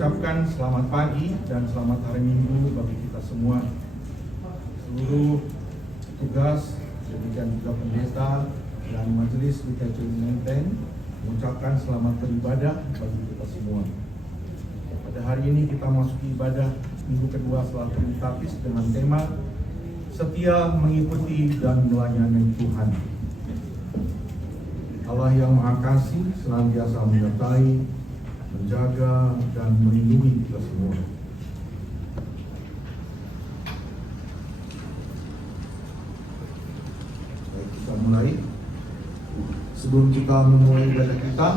ucapkan selamat pagi dan selamat hari Minggu bagi kita semua. Seluruh tugas, demikian juga pendeta dan majelis GKJ Menteng mengucapkan selamat beribadah bagi kita semua. Pada hari ini kita masuki ibadah minggu kedua setelah Trinitatis dengan tema setia mengikuti dan melayani Tuhan. Allah yang Maha Kasih senantiasa menyertai, menjaga, dan melindungi kita semua. Baik, kita mulai. Sebelum kita memulai ibadah kita,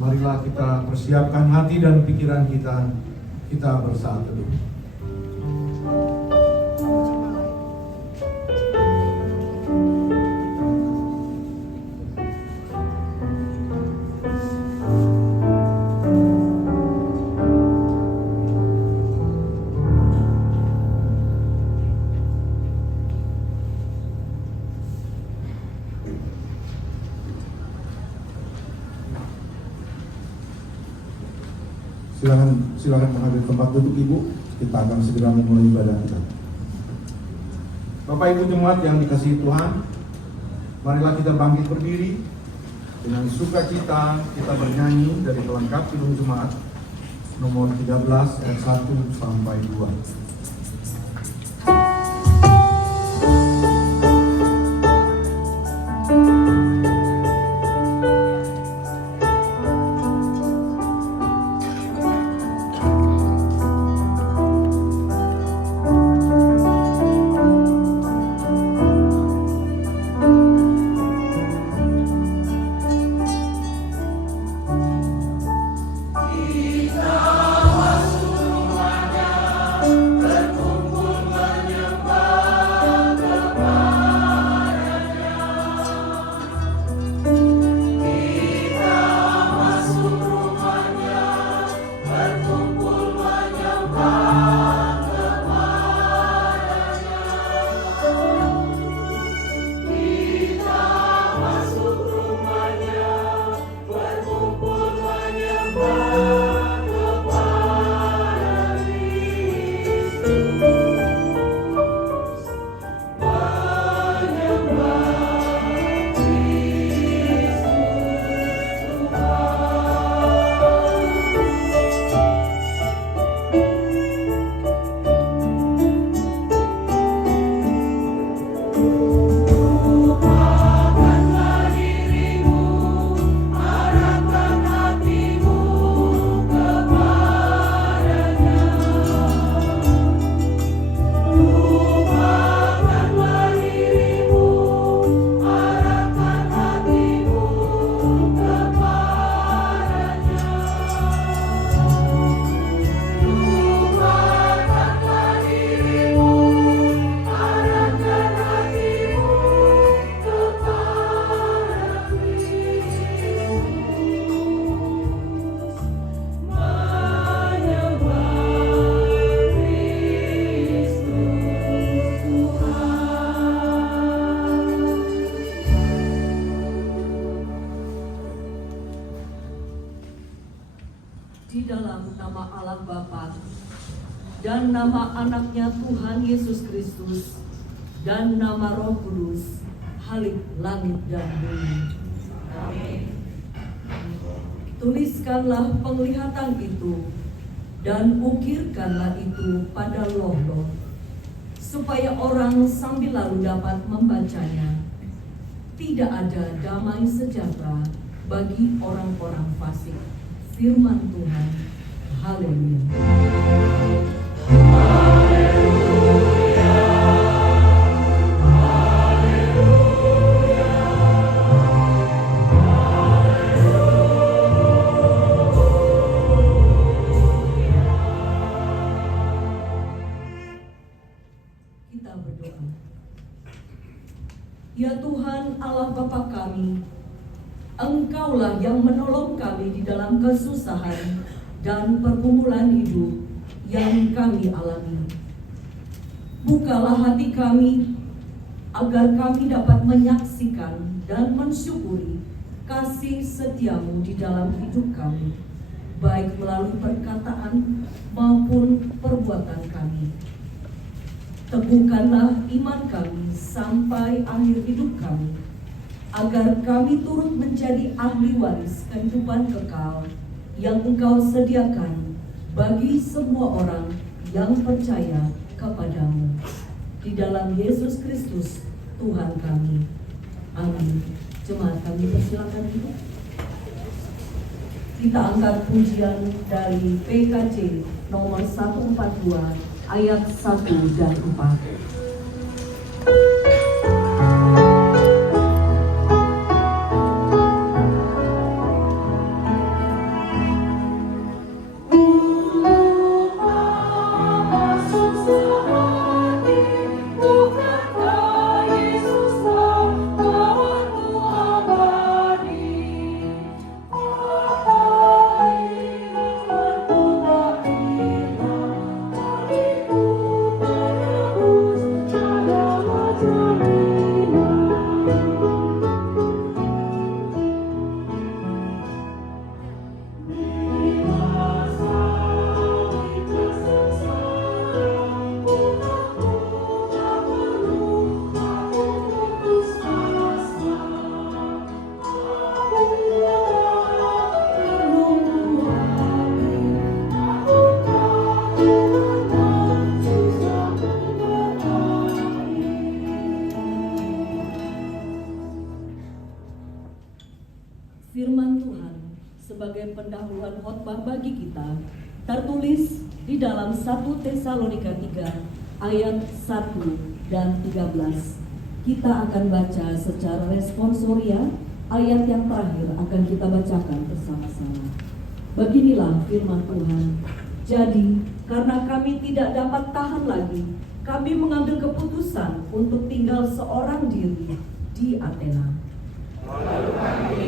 marilah kita persiapkan hati dan pikiran kita bersaat teduh. Silakan mengambil tempat duduk Ibu. Kita akan segera memulai ibadah kita. Bapak Ibu jemaat yang dikasihi Tuhan, marilah kita bangkit berdiri. Dengan sukacita kita bernyanyi dari pelengkap Kidung Jemaat nomor 13 ayat 1 sampai 2. Di dalam nama Allah Bapa dan nama anaknya Tuhan Yesus Kristus dan nama Roh Kudus, halik langit dan bumi. Amin. Tuliskanlah penglihatan itu dan ukirkanlah itu pada loh-loh, supaya orang sambil lalu dapat membacanya. Tidak ada damai sejahtera bagi orang-orang fasik. Firman Tuhan. Haleluya. Kita berdoa. Ya Tuhan Allah Bapa kami, Engkaulah yang menolong kami di dalam kesusahan dan pergumulan hidup yang kami alami. Bukalah hati kami agar kami dapat menyaksikan dan mensyukuri kasih setiamu di dalam hidup kami. baik melalui perkataan maupun perbuatan kami. Teguhkanlah iman kami sampai akhir hidup kami, agar kami turut menjadi ahli waris kehidupan kekal yang Engkau sediakan bagi semua orang yang percaya kepadamu. Di dalam Yesus Kristus Tuhan kami. Amin. Jemaat kami persilakan duduk. Kita angkat pujian dari PKJ nomor 142 ayat 1 dan 4. Firman Tuhan sebagai pendahuluan khotbah bagi kita tertulis di dalam 1 Tesalonika 3 ayat 1 dan 13. Kita akan baca secara responsoria. Ayat yang terakhir akan kita bacakan bersama-sama. Beginilah firman Tuhan. Jadi, karena kami tidak dapat tahan lagi, kami mengambil keputusan untuk tinggal seorang diri di Athena. Lalu kami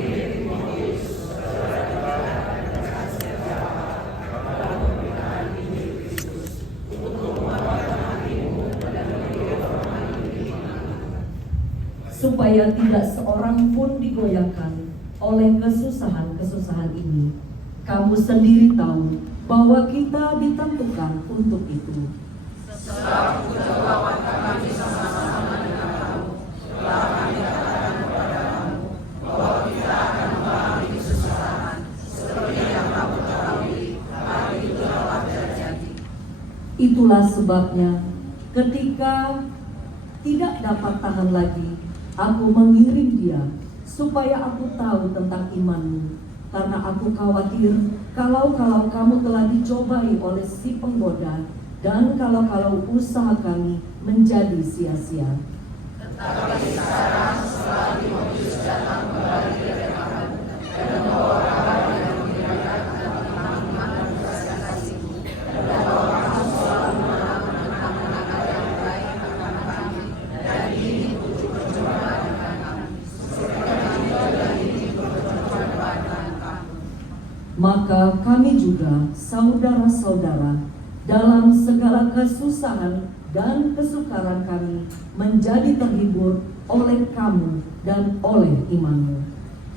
supaya tidak seorang pun digoyahkan oleh kesusahan-kesusahan ini. Kamu sendiri tahu bahwa kita ditentukan untuk itu. Sebab lawan kami sama-sama dengan kamu, telah kami katakan kepadamu bahwa kita akan mengalami kesusahan seperti yang kamu ketahui. Hal itu telah terjadi. Itulah sebabnya ketika tidak dapat tahan lagi, aku mengirim dia supaya aku tahu tentang imanmu, karena aku khawatir kalau kamu telah dicobai oleh si penggoda, dan kalau usaha kami menjadi sia-sia. Tetapi sekarang setelah Timotius datang kembali dari kamu dan membawa kabar yang menggembirakan tentang iman dan belas kasihmu, dan bahwa kamu selalu melakukan anak-anak yang baik akan kami, dan ini untuk perjuangan dengan kami, seperti juga ini untuk perjuangan dengan kami. Maka kami juga, saudara-saudara, dalam segala kesusahan dan kesukaran kami menjadi terhibur oleh kamu dan oleh imanmu.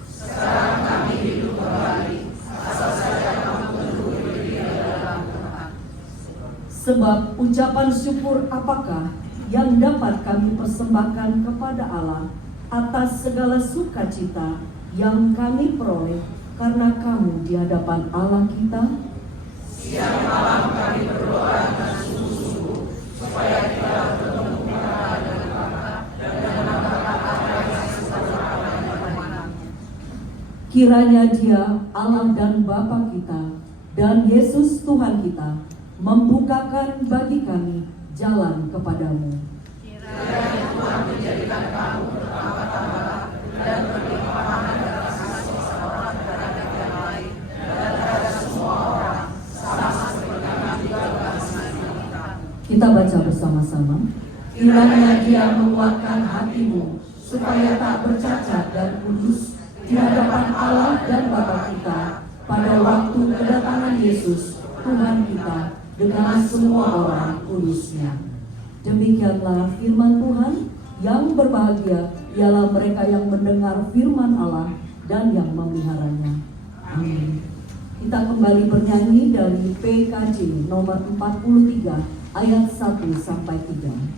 Sekarang kami hidup kembali, asal saja kamu teguh berdiri dalam Tuhan. Sebab ucapan syukur apakah yang dapat kami persembahkan kepada Allah atas segala sukacita yang kami peroleh karena kamu di hadapan Allah kita? Siang malam kami berdoa dengan sungguh-sungguh supaya kita bertemu dengan Bapa dan menambahkan apa yang sesuai dengan Kiranya Dia, Allah dan Bapa kita, dan Yesus Tuhan kita, membukakan bagi kami jalan kepadamu. kiranya Tuhan menjadikan kamu bertambah-tambah dan berlimpahan dalam kasih seorang terhadap yang lain dan terhadap semua orang, sama seperti kami juga mengasihi kita. Kita baca bersama-sama. Kiranya Dia menguatkan hatimu supaya tak bercacat dan kudus di hadapan Allah dan Bapa kita pada waktu kedatangan Yesus Tuhan kita dengan semua orang kudusnya. Demikianlah firman Tuhan. Yang berbahagia ialah mereka yang mendengar firman Allah dan yang memeliharanya. Amin. Kita kembali bernyanyi dari PKJ nomor 43 ayat 1 sampai 3.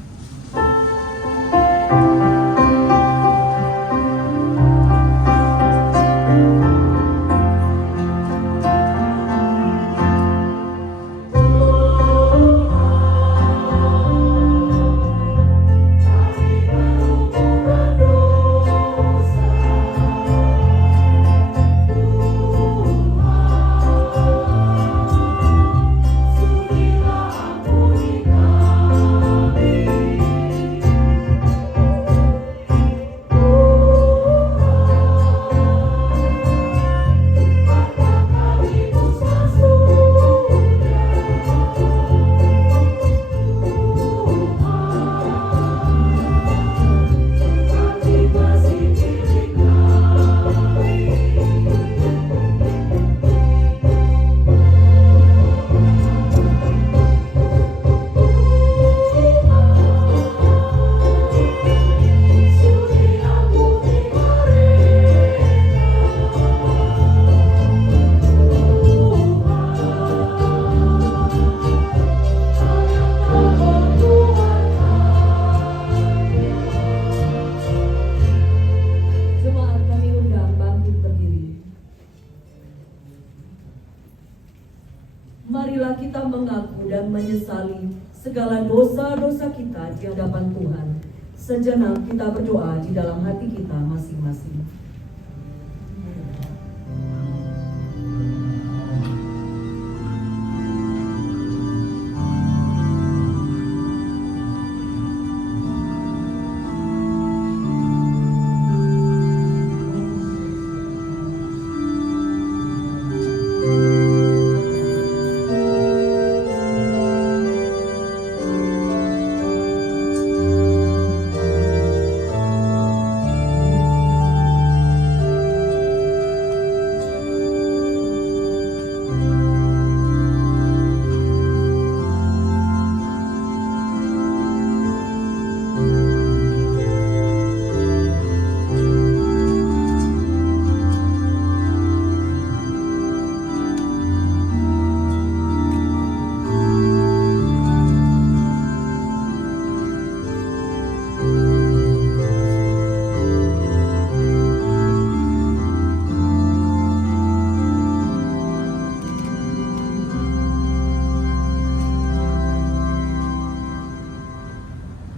Marilah kita mengaku dan menyesali segala dosa-dosa kita di hadapan Tuhan. Sejenak kita berdoa di dalam hati kita masing-masing.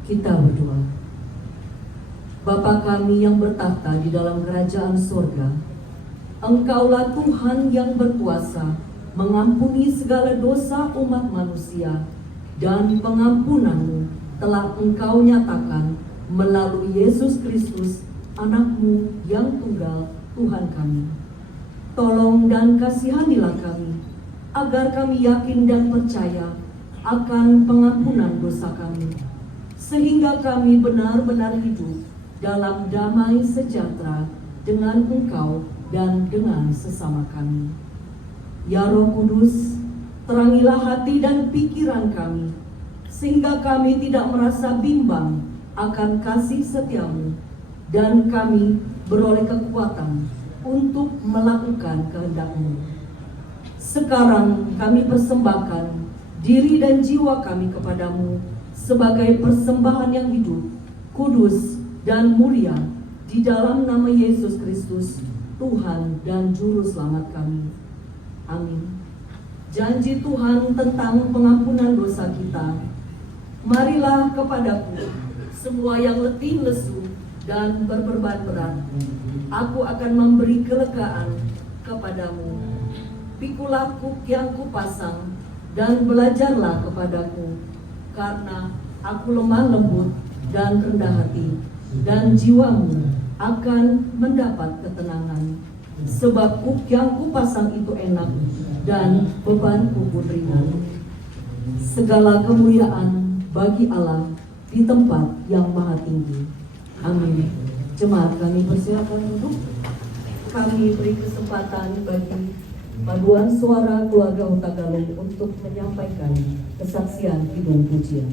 Kita berdoa. Bapa kami yang bertahta di dalam kerajaan surga, Engkaulah Tuhan yang berkuasa mengampuni segala dosa umat manusia, dan pengampunan-Mu telah Engkau nyatakan melalui Yesus Kristus, Anak-Mu yang tunggal, Tuhan kami. Tolong dan kasihanilah kami, agar kami yakin dan percaya akan pengampunan dosa kami, sehingga kami benar-benar hidup dalam damai sejahtera dengan Engkau dan dengan sesama kami. Ya Roh Kudus, terangilah hati dan pikiran kami, sehingga kami tidak merasa bimbang akan kasih setia-Mu, dan kami beroleh kekuatan untuk melakukan kehendak-Mu. Sekarang kami persembahkan diri dan jiwa kami kepadamu sebagai persembahan yang hidup, kudus, dan mulia di dalam nama Yesus Kristus, Tuhan dan Juru Selamat kami. Amin. Janji Tuhan tentang pengampunan dosa kita. Marilah kepadaku semua yang letih lesu dan berbeban berat, aku akan memberi kelegaan kepadamu. Pikulah kuk yang kupasang dan belajarlah kepadaku, karena aku lemah lembut dan rendah hati, dan jiwamu akan mendapat ketenangan. Sebab kuk yang kupasang itu enak, dan bebanku pun ringan. Segala kemuliaan bagi Allah di tempat yang maha tinggi. Amin. Jemaat kami persilakan duduk. Kami beri kesempatan bagi paduan suara keluarga Hutagalung untuk menyampaikan kesaksian kidung pujian.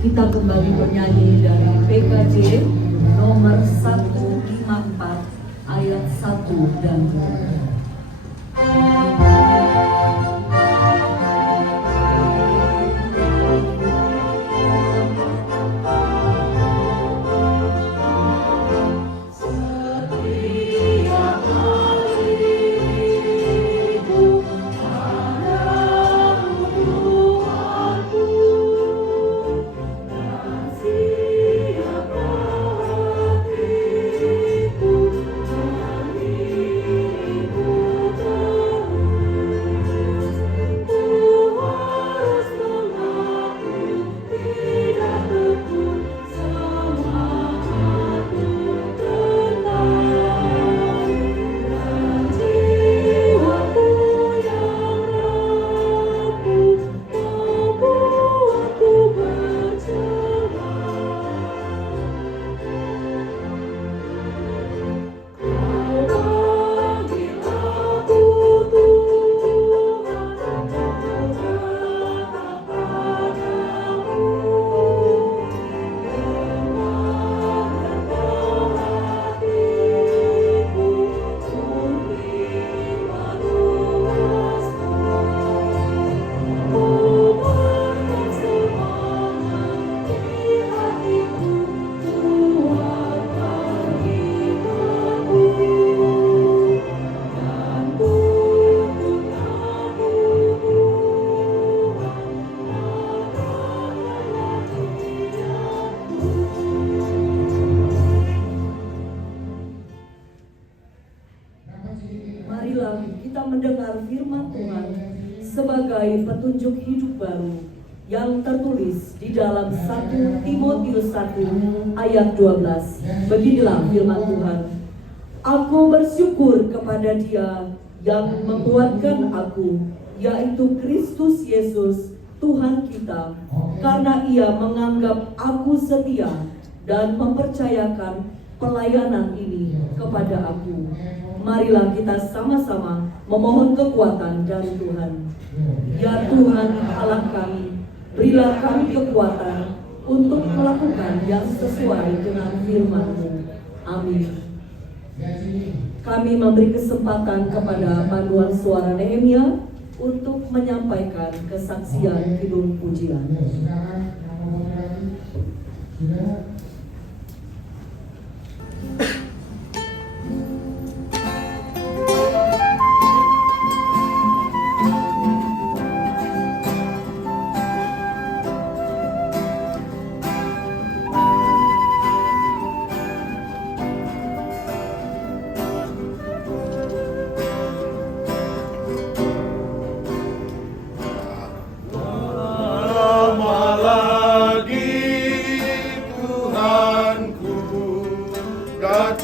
Kita kembali bernyanyi dari PKJ nomor 154 ayat 1 dan 2. Marilah kita mendengar firman Tuhan sebagai petunjuk hidup baru yang tertulis di dalam 1 Timotius 1 ayat 12. Beginilah firman Tuhan. Aku bersyukur kepada Dia yang menguatkan aku, yaitu Kristus Yesus Tuhan kita, karena Ia menganggap aku setia dan mempercayakan pelayanan ini kepada aku. Marilah kita sama-sama memohon kekuatan dari Tuhan. Ya Tuhan Allah kami, berilah kami kekuatan untuk melakukan yang sesuai dengan firman-Mu. Amin. Kami memberi kesempatan kepada paduan suara Nehemia untuk menyampaikan kesaksian kidung pujian. God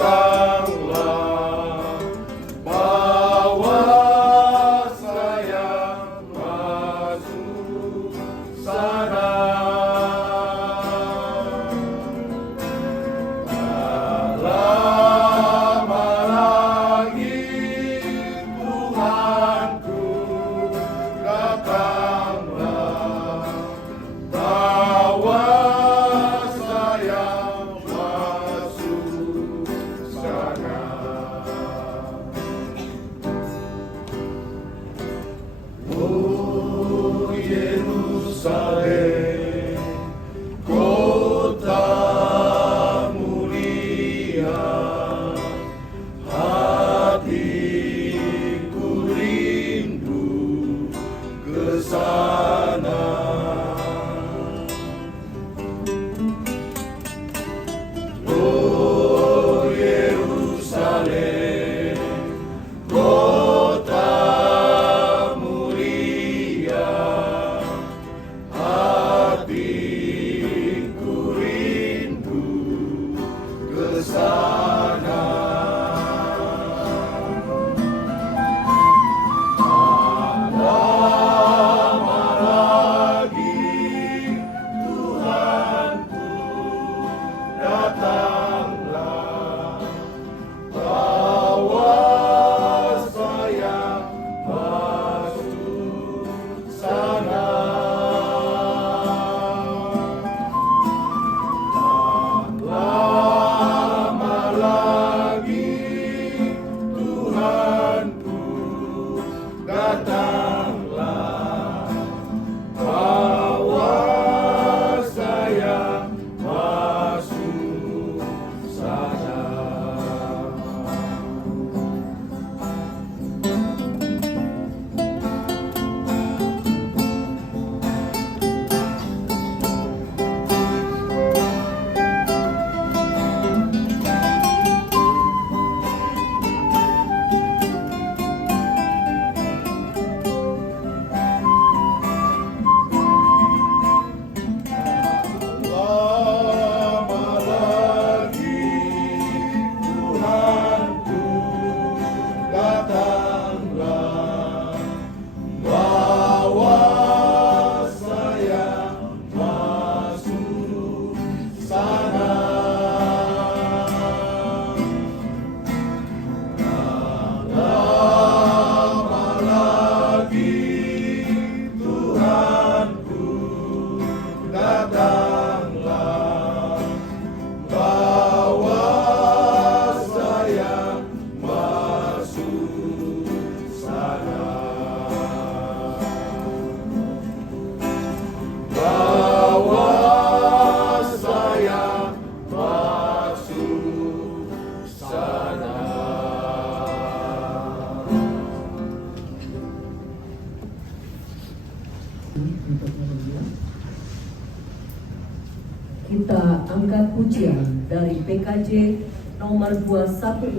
Kita angkat pujian dari PKJ nomor 216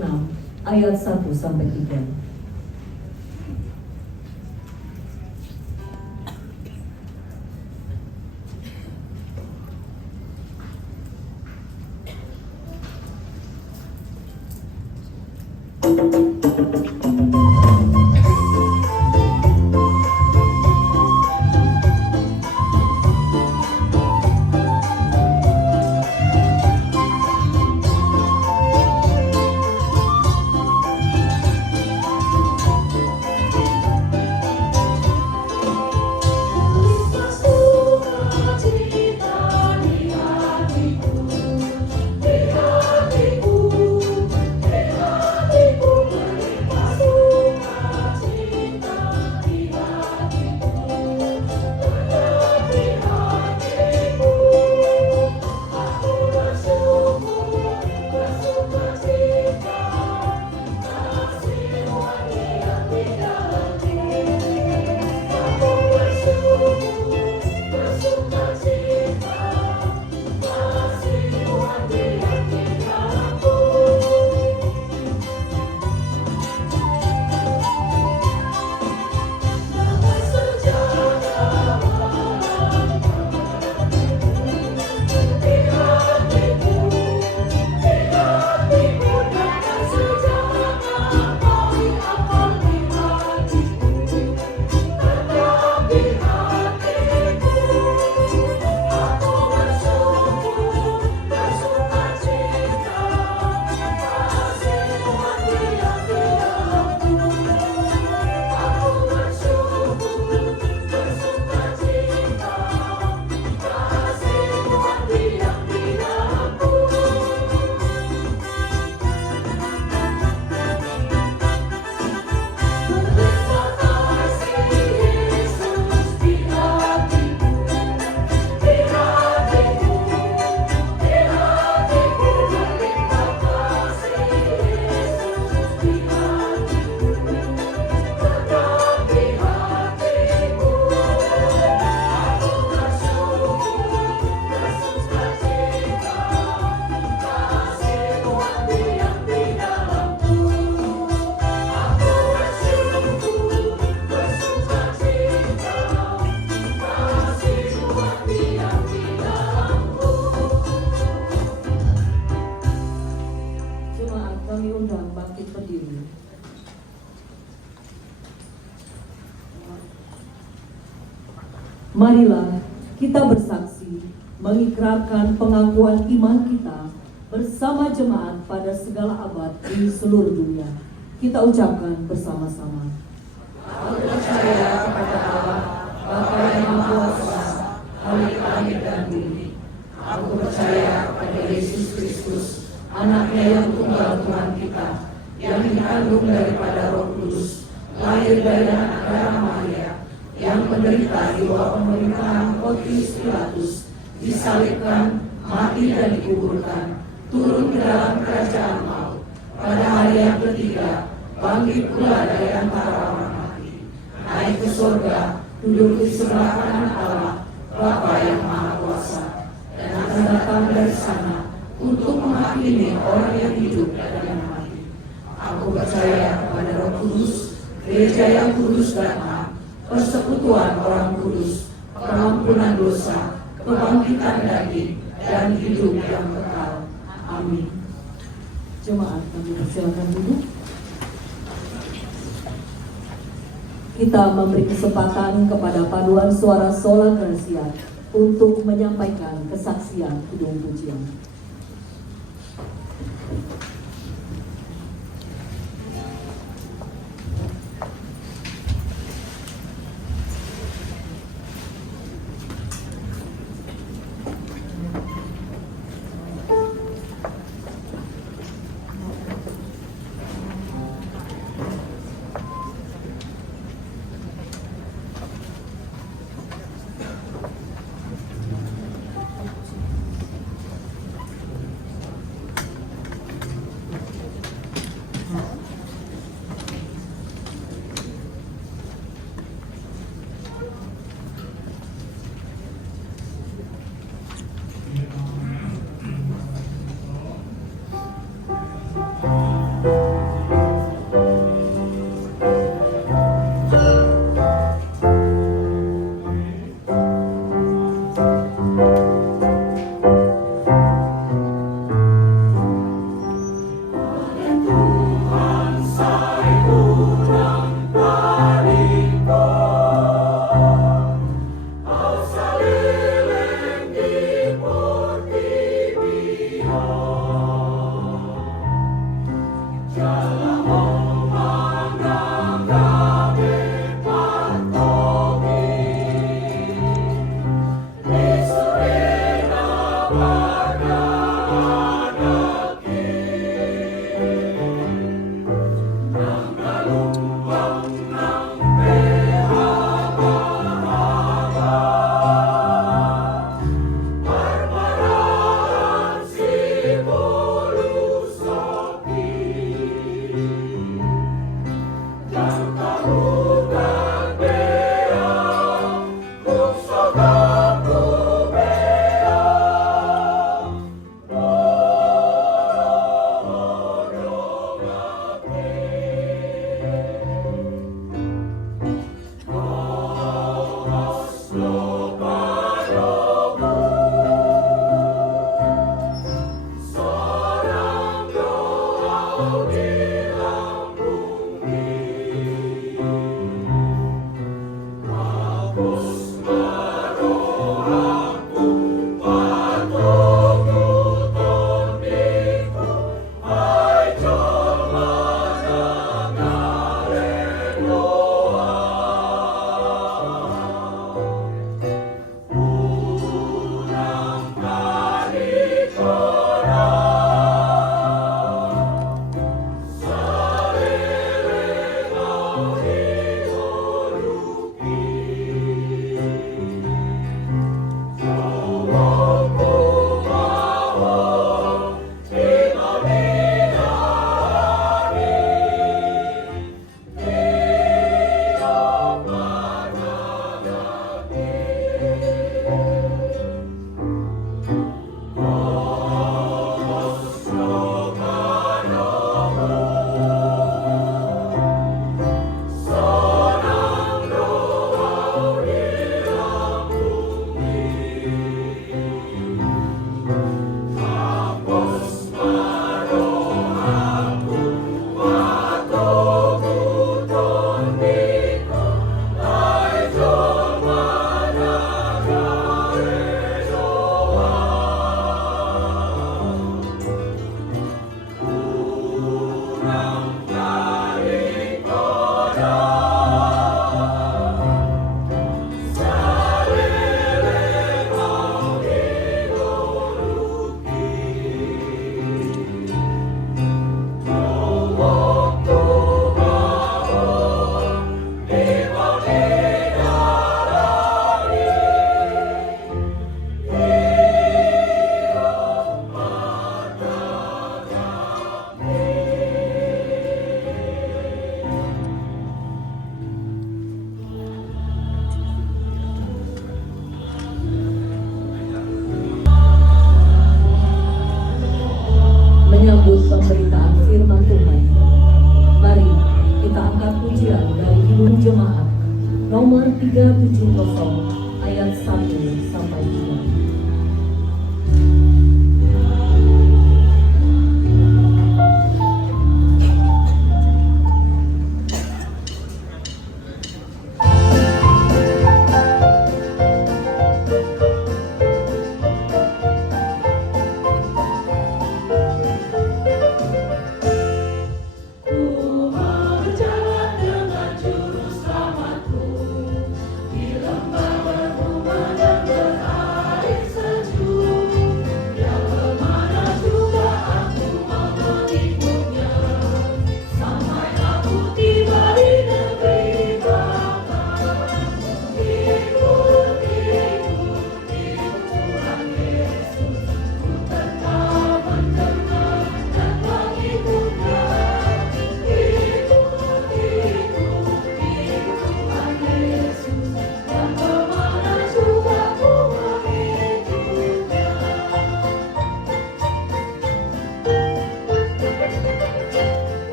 ayat 1 sampai 3. Marilah kita bersaksi mengikrarkan pengakuan iman kita bersama jemaat pada segala abad di seluruh dunia. Kita ucapkan bersama-sama. Aku percaya kepada Allah, Bapa yang Maha Kuasa, Khalik langit dan bumi. Aku percaya kepada Yesus Kristus, Anaknya yang tunggal Tuhan kita, yang dikandung daripada Roh Kudus, lahir dari anak darah Maria, yang menderita di bawah pemerintahan Pontius Pilatus, disalibkan, mati dan dikuburkan, turun ke dalam kerajaan maut. Pada hari yang ketiga, bangkit pula dari antara orang mati, naik ke surga, duduk di sebelah kanan Allah, Bapa yang Maha Kuasa, dan akan datang dari sana untuk menghakimi orang yang hidup dan yang mati. Aku percaya kepada Roh Kudus, gereja yang kudus dan am, persekutuan orang kudus, pengampunan dosa, kebangkitan daging, dan hidup yang kekal. Amin. Jemaat, kami persilakan duduk. Kita memberi kesempatan kepada paduan suara Sola Gracia untuk menyampaikan kesaksian kidung pujian.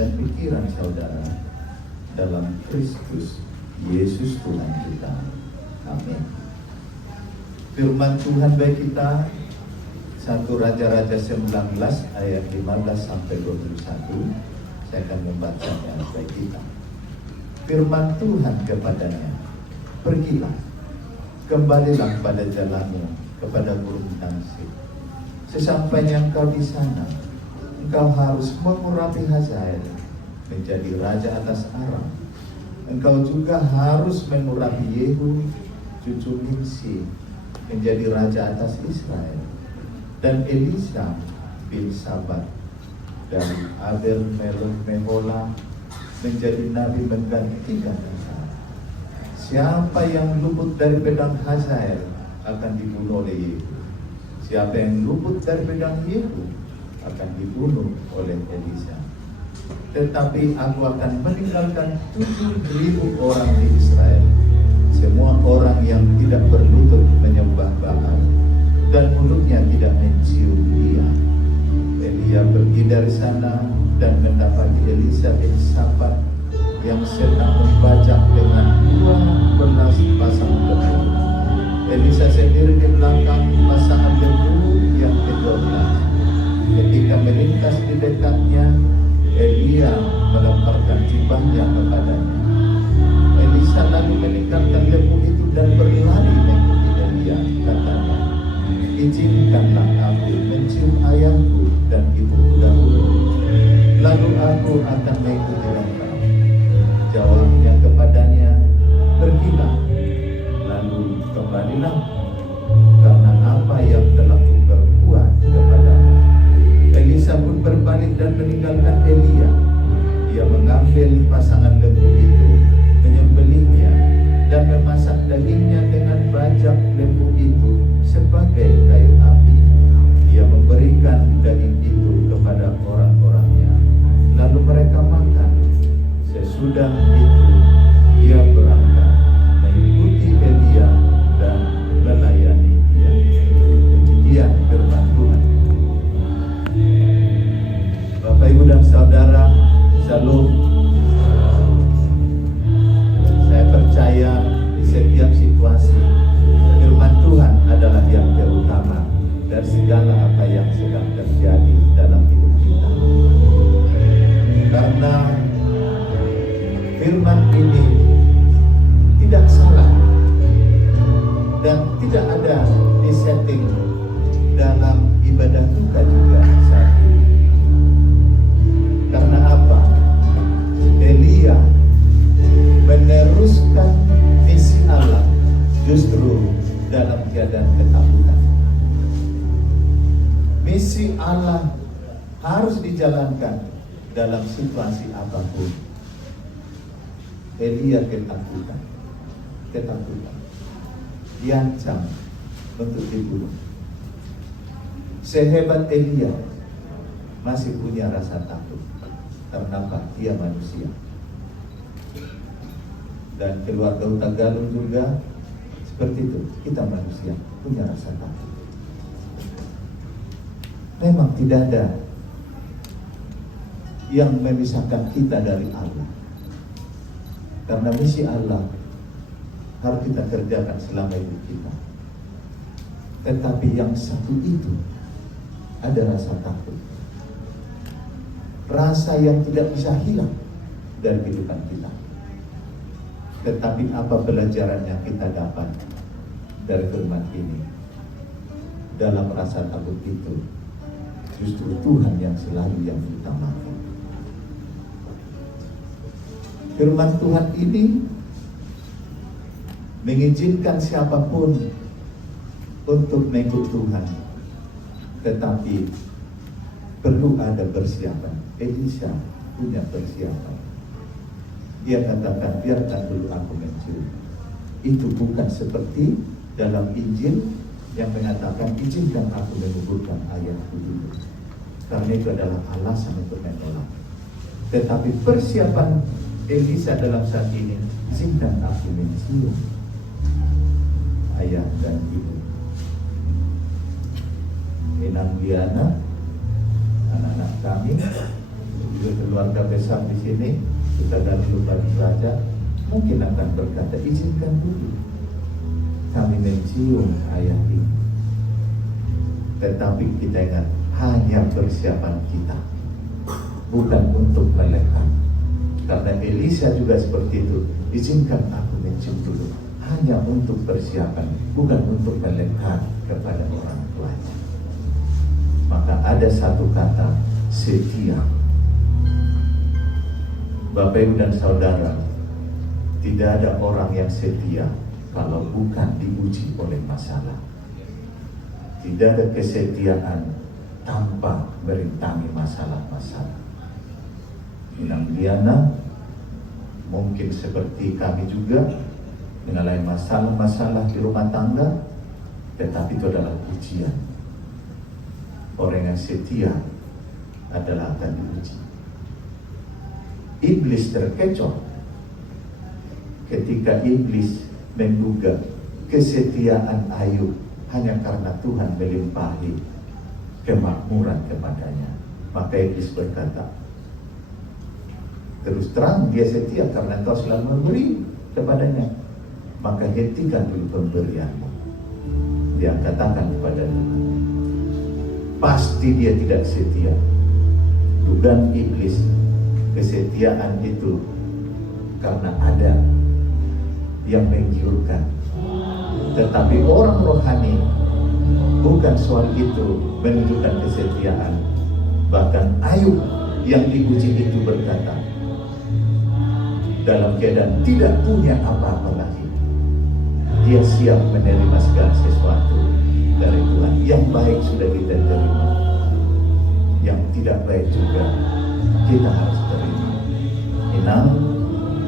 dan pikiran saudara dalam Kristus Yesus Tuhan kita. Amin. Firman Tuhan bagi kita 1 Raja-Raja 19 ayat 15 sampai 21. Saya akan membacanya bagi kita. Firman Tuhan kepadanya, pergilah, kembalilah pada jalanmu, kepada Gunung Tarsik. Sesampainya engkau di sana, engkau harus mengurapi Hazael menjadi raja atas Aram. Engkau juga harus mengurapi Yehu cucu Nimsi menjadi raja atas Israel, dan Elisa bin Sabat dari Abel Mehola menjadi nabi menggantikan engkau. Siapa yang luput dari pedang Hazael akan dibunuh oleh Yehu. Siapa yang luput dari pedang Yehu akan dibunuh oleh Elisa. Tetapi aku akan meninggalkan 7.000 orang di Israel, semua orang yang tidak berlutut menyembah Baal dan mulutnya tidak mencium dia. Elia pergi dari sana dan mendapati Elisa bin Safat yang sedang membajak dengan 12 pasang lembu. Elisa sendiri di belakang pasangan lembu yang ke-12. Ketika melintas di dekatnya, Elia melemparkan jubahnya kepadanya. Elisa lalu meninggalkan lembu itu dan berlari mengikuti Elia. Katanya, izinkanlah aku mencium ayahku dan ibuku dahulu, lalu aku akan mengikuti engkau. Jawabnya kepadanya, pergilah, lalu kembalilah, karena apa yang telah kuperbuat kepadamu. Elisa pun berbalik dan meninggalkan Elia. Dia mengambil pasangan lembu itu, menyembelihnya, dan memasak dagingnya dengan bajak lembu itu sebagai kayu api. Dia memberikan daging itu kepada orang-orangnya, lalu mereka makan. Sesudah itu dia berangkat mengikuti Elia dan melayani dia. Demikian firman Tuhan. Bapak, Ibu, dan Saudara, Shalom. Saya percaya di setiap situasi firman Tuhan adalah yang terutama dari segala apa yang sedang terjadi dalam hidup kita. Karena firman ini tidak salah dan tidak ada disetting dalam ibadah duka juga saat ini. Karena apa? Elia meneruskan misi Allah justru dalam keadaan ketakutan. Misi Allah harus dijalankan dalam situasi apapun. Elia ketakutan, diancam untuk dibunuh. Sehebat Elia masih punya rasa takut. Karena dia manusia. Dan keluarga Utagalung juga seperti itu. Kita manusia punya rasa takut. Memang tidak ada yang memisahkan kita dari Allah. Karena misi Allah harus kita kerjakan selama hidup kita. Tetapi yang satu itu ada rasa takut. Rasa yang tidak bisa hilang dari kehidupan kita. Tetapi apa pelajaran yang kita dapat dari firman ini? Dalam rasa takut itu, justru Tuhan yang selalu yang diutamakan. Firman Tuhan ini mengizinkan siapapun untuk mengikut Tuhan, tetapi perlu ada persiapan. Elisa punya persiapan. Dia katakan, biarkan dulu aku mencium. Itu bukan seperti dalam Injil yang mengatakan, izinkan aku menguburkan ayahku dulu. Karena itu adalah alasan untuk menolak. Tetapi persiapan Elisa dalam saat ini, izinkan aku mencium ayah dan ibu. Enang Diana, anak-anak kami, juga keluarga besar di sini, kita dari lupa raja, mungkin akan berkata, izinkan dulu kami mencium ayat ini. Tetapi kita ingat, hanya persiapan kita, bukan untuk melekat. Karena Elisa juga seperti itu, izinkan aku mencium dulu, hanya untuk persiapan, bukan untuk melekat kepada orang tuanya. Maka ada satu kata, setia. Bapak Ibu dan Saudara, tidak ada orang yang setia kalau bukan diuji oleh masalah. Tidak ada kesetiaan tanpa merintangi masalah-masalah. Inang Diana mungkin seperti kami juga mengalami masalah-masalah di rumah tangga, tetapi itu adalah ujian. Orang yang setia adalah akan diuji. Iblis terkecoh ketika iblis menduga kesetiaan Ayub hanya karena Tuhan melimpahi kemakmuran kepadanya. Maka iblis berkata, terus terang dia setia karena Engkau selalu memberi kepadanya, maka hentikan dulu pemberianmu. Dia katakan kepada Tuhan, pasti dia tidak setia. Dugaan iblis, kesetiaan itu karena ada yang menggiurkan. Tetapi orang rohani bukan soal itu menunjukkan kesetiaan. Bahkan Ayub yang diuji itu berkata, dalam keadaan tidak punya apa-apa lagi, dia siap menerima segala sesuatu dari Tuhan. Yang baik sudah kita terima, yang tidak baik juga kita harus terima. Inang,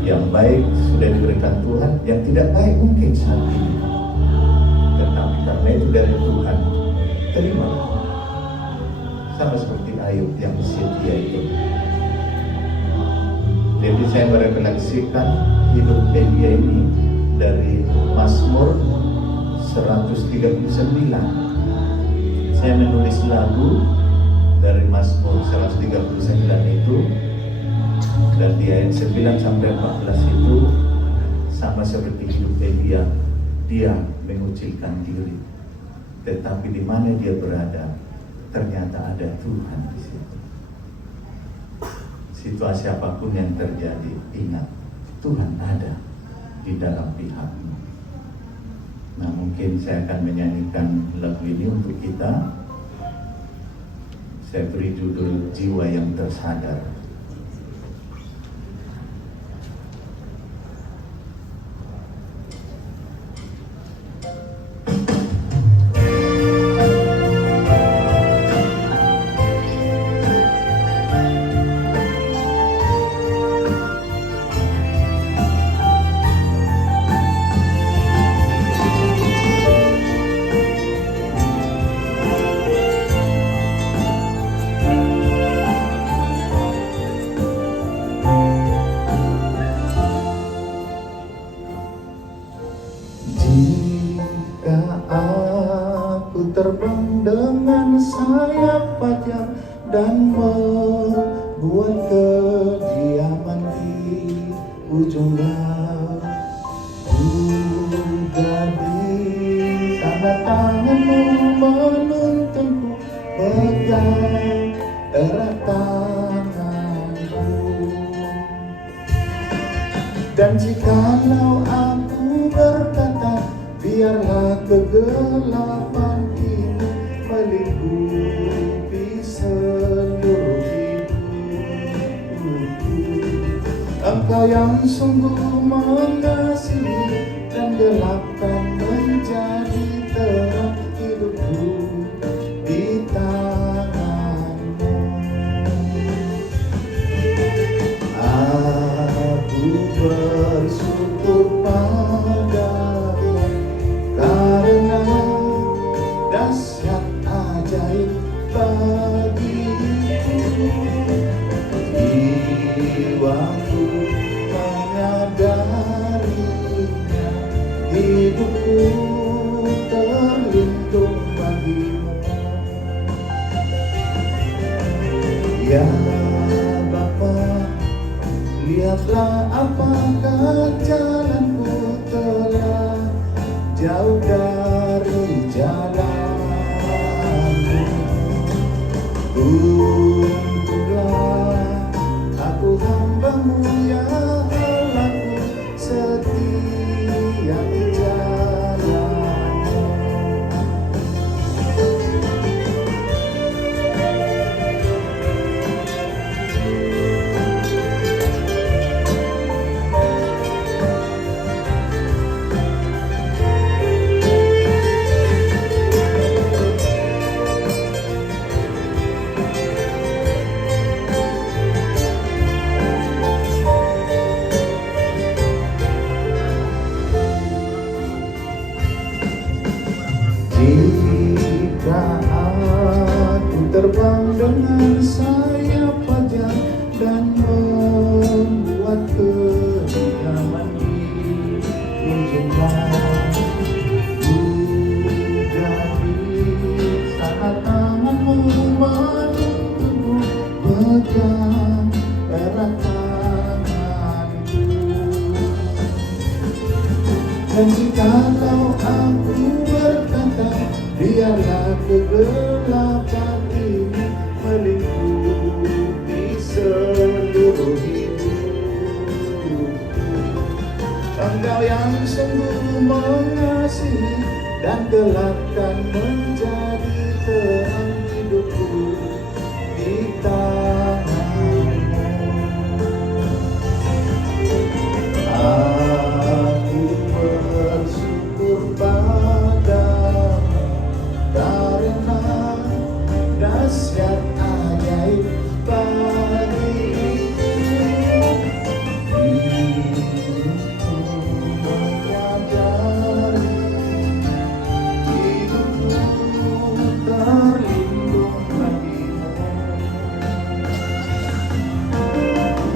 yang baik sudah diberikan Tuhan, yang tidak baik mungkin saat ini, tetapi karena itu dari Tuhan, terimalah. Sama seperti Ayub yang setia itu. Jadi saya merefleksikan hidup Elia ini dari Mazmur 139. Saya menulis lagu dari Mazmur 139 itu, dan di ayat 9 sampai 14 itu sama seperti hidup Elia, dia mengucilkan diri, tetapi di mana dia berada ternyata ada Tuhan di situ. Situasi apapun yang terjadi, ingat Tuhan ada di dalam pihakmu. Nah, mungkin saya akan menyanyikan lagu ini untuk kita. Saya beri judul Jiwa yang Tersadar. Terbang dengan sayap fajar dan membuat kediaman di ujung laut. Juga di sana tanganmu menuntunku, pegang erat tanganku. Dan jikalau aku berkata, biarlah kegelapan ini meliputi seluruh hidupku, Engkau yang sungguh mengasihi dan gelapkan menjadi terang hidupku di tanganmu. Aku bersyukur padamu karena dahsyat ajaib bagiku. Jiwaku menyadarinya, hidupku terlindung bagimu. Ya Lihatlah apakah jalanku telah jauh dari jalanmu. Untunglah aku hamba-Mu ya Allahku, setia di jalan-Mu. Jika aku terbang dengan sayap fajar dan membuat kediaman di ujung langit, jadi saat tanganmu menuntunku, pegang erat tanganku. Dan jikalau aku berkata, biarlah kegelapan ini meliputi seluruh hidup, Engkau yang sungguh mengasihi dan gelapkan menjadi terang hidupku di tangan-Mu. Aku bersyukur padamu karena dahsyat ajaib bagiku. Hidupku menyadari hidupku terlindung bagimu.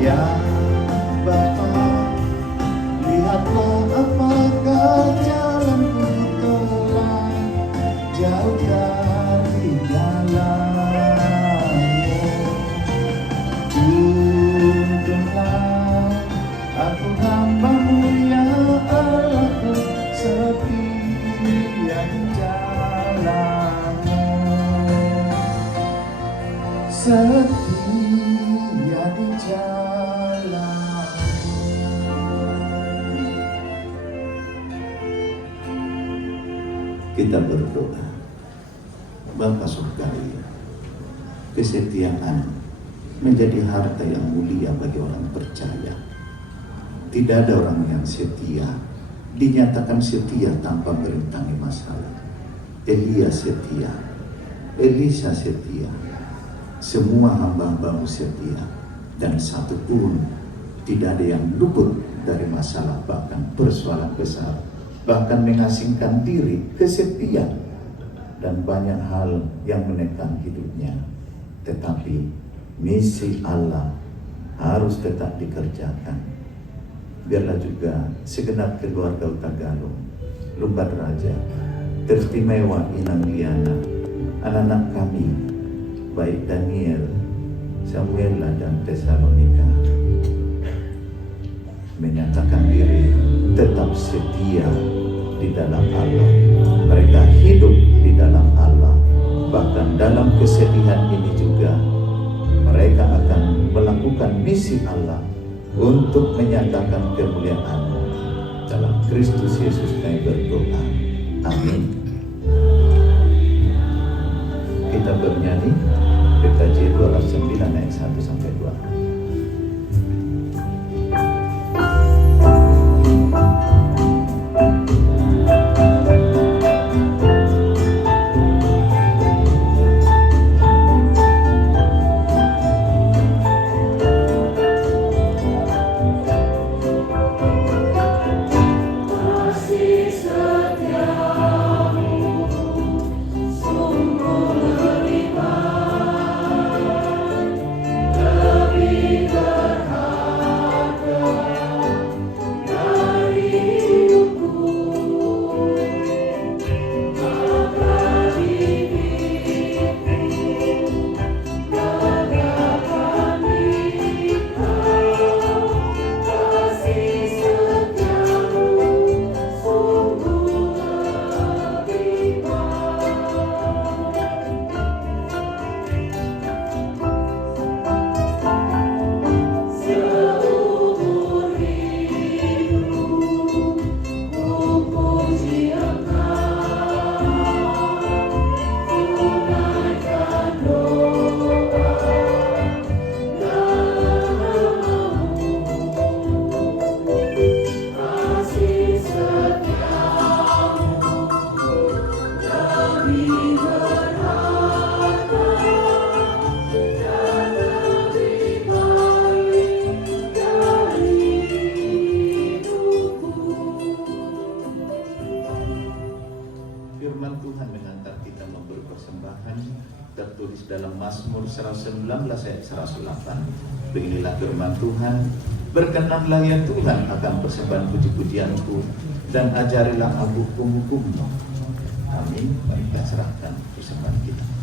Ya Bapa, lihatlah apakah jalanku telah jauh dari jalan-Mu. Tuntunlah aku hamba-Mu ya Allahku, setia di jalan-Mu, setia di jalan-Mu. Kita berdoa. Bapa Surgawi, kesetiaan menjadi harta yang mulia bagi orang percaya. Tidak ada orang yang setia dinyatakan setia tanpa merintangi masalah. Elia setia, Elisa setia, semua hamba-hamba-Mu setia, dan satu pun tidak ada yang luput dari masalah, bahkan persoalan besar, bahkan mengasingkan diri, kesepian, dan banyak hal yang menekan hidupnya. Tetapi misi Allah harus tetap dikerjakan. Biarlah juga segenap keluarga Utagalung, Lumbat Raja, teristimewa Inang Liana, anak-anak kami, baik Daniel, Samuela, dan Tesalonika, menyatakan diri tetap setia di dalam Allah. Mereka hidup di dalam Allah. Bahkan dalam kesedihan ini juga mereka akan melakukan misi Allah untuk menyatakan kemuliaan-Mu. Dalam Kristus Yesus kami berdoa. Amin. Kita bernyanyi PKJ 209 ayat 1 sampai 2. Sungguh lebih baik pasal 19 ayat 108. Beginilah firman Tuhan, berkenanlah ya Tuhan akan persembahan puji-pujianku, dan ajarilah aku hukum-hukum-Mu. Amin. Mari kita serahkan persembahan kita.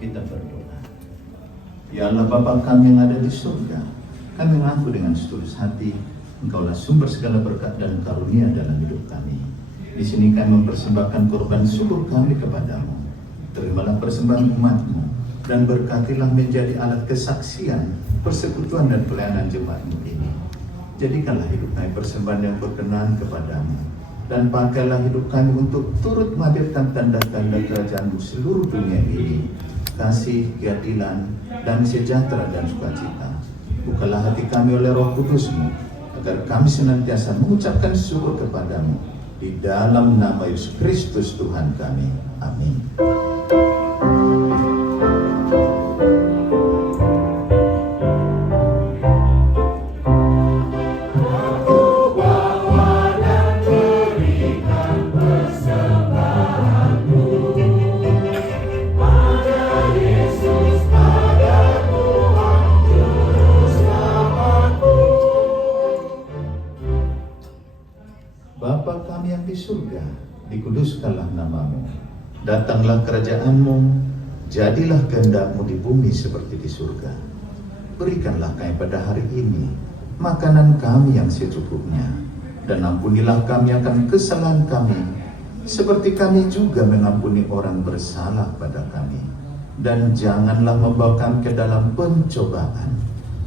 Kita berdoa. Ya Allah Bapa kami yang ada di surga, kami mengaku dengan setulus hati, Engkaulah sumber segala berkat dan karunia dalam hidup kami. Di sini kami mempersembahkan korban syukur kami kepadamu. Terimalah persembahan umatmu dan berkatilah menjadi alat kesaksian, persekutuan dan pelayanan jemaatmu ini. Jadikanlah hidup kami persembahan yang berkenan kepadamu, dan pakailah hidup kami untuk turut menghadirkan tanda-tanda kerajaan-Mu seluruh dunia ini, kasih, keadilan, dan sejahtera dan sukacita. Bukalah hati kami oleh Roh Kudus-Mu, agar kami senantiasa mengucapkan syukur kepadamu, di dalam nama Yesus Kristus Tuhan kami. Amin. Bapa kami yang di surga, dikuduskanlah namamu. Datanglah kerajaan-Mu, jadilah kehendak-Mu di bumi seperti di surga. Berikanlah kami pada hari ini makanan kami yang secukupnya, dan ampunilah kami akan kesalahan kami, seperti kami juga mengampuni orang bersalah pada kami. Dan janganlah membawa kami ke dalam pencobaan,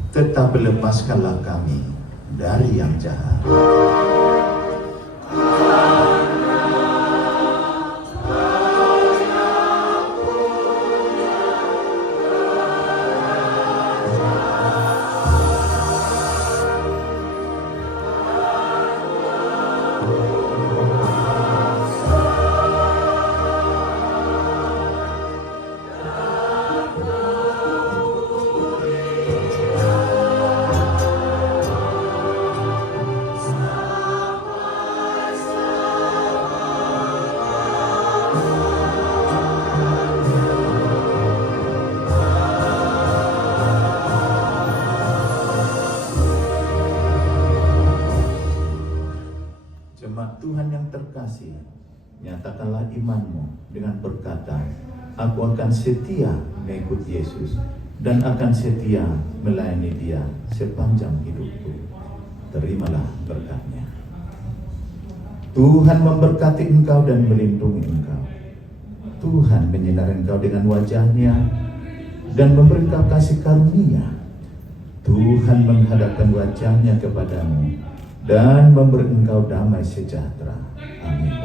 tetapi lepaskanlah kami dari yang jahat. Jemaat Tuhan yang terkasih, nyatakanlah imanmu dengan berkata, aku akan setia mengikut Yesus dan akan setia melayani Dia sepanjang hidupku. Terimalah berkatnya. Tuhan memberkati engkau dan melindungi engkau. Tuhan menyinari engkau dengan wajah-Nya dan memberi engkau kasih karunia. Tuhan menghadapkan wajah-Nya kepadamu dan memberi engkau damai sejahtera. Amin.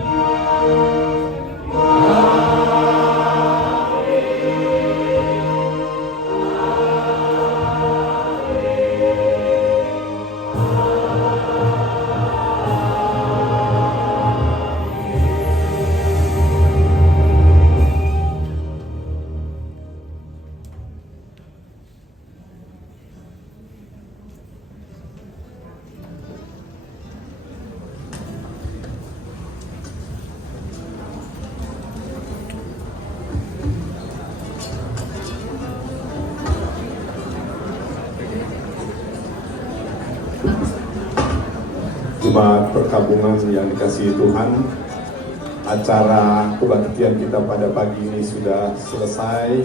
Jemaat perkabungan yang dikasihi Tuhan, acara kebaktian kita pada pagi ini sudah selesai.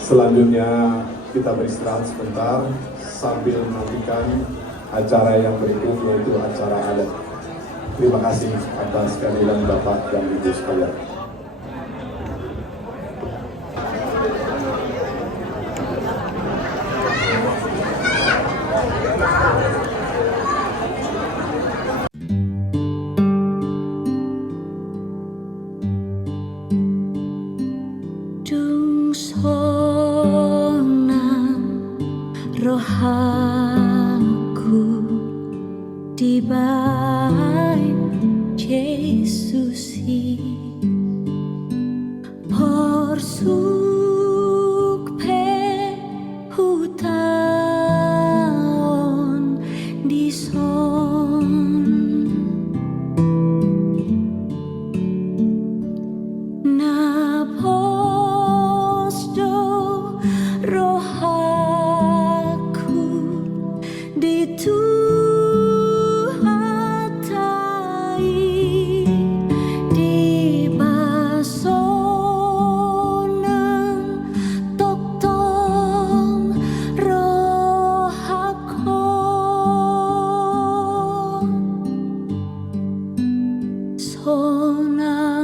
Selanjutnya kita beristirahat sebentar sambil menantikan acara yang berikut, yaitu acara adat. Terima kasih atas kehadiran Bapak dan Ibu sekalian. Rohaku di bawah Yesus. pesona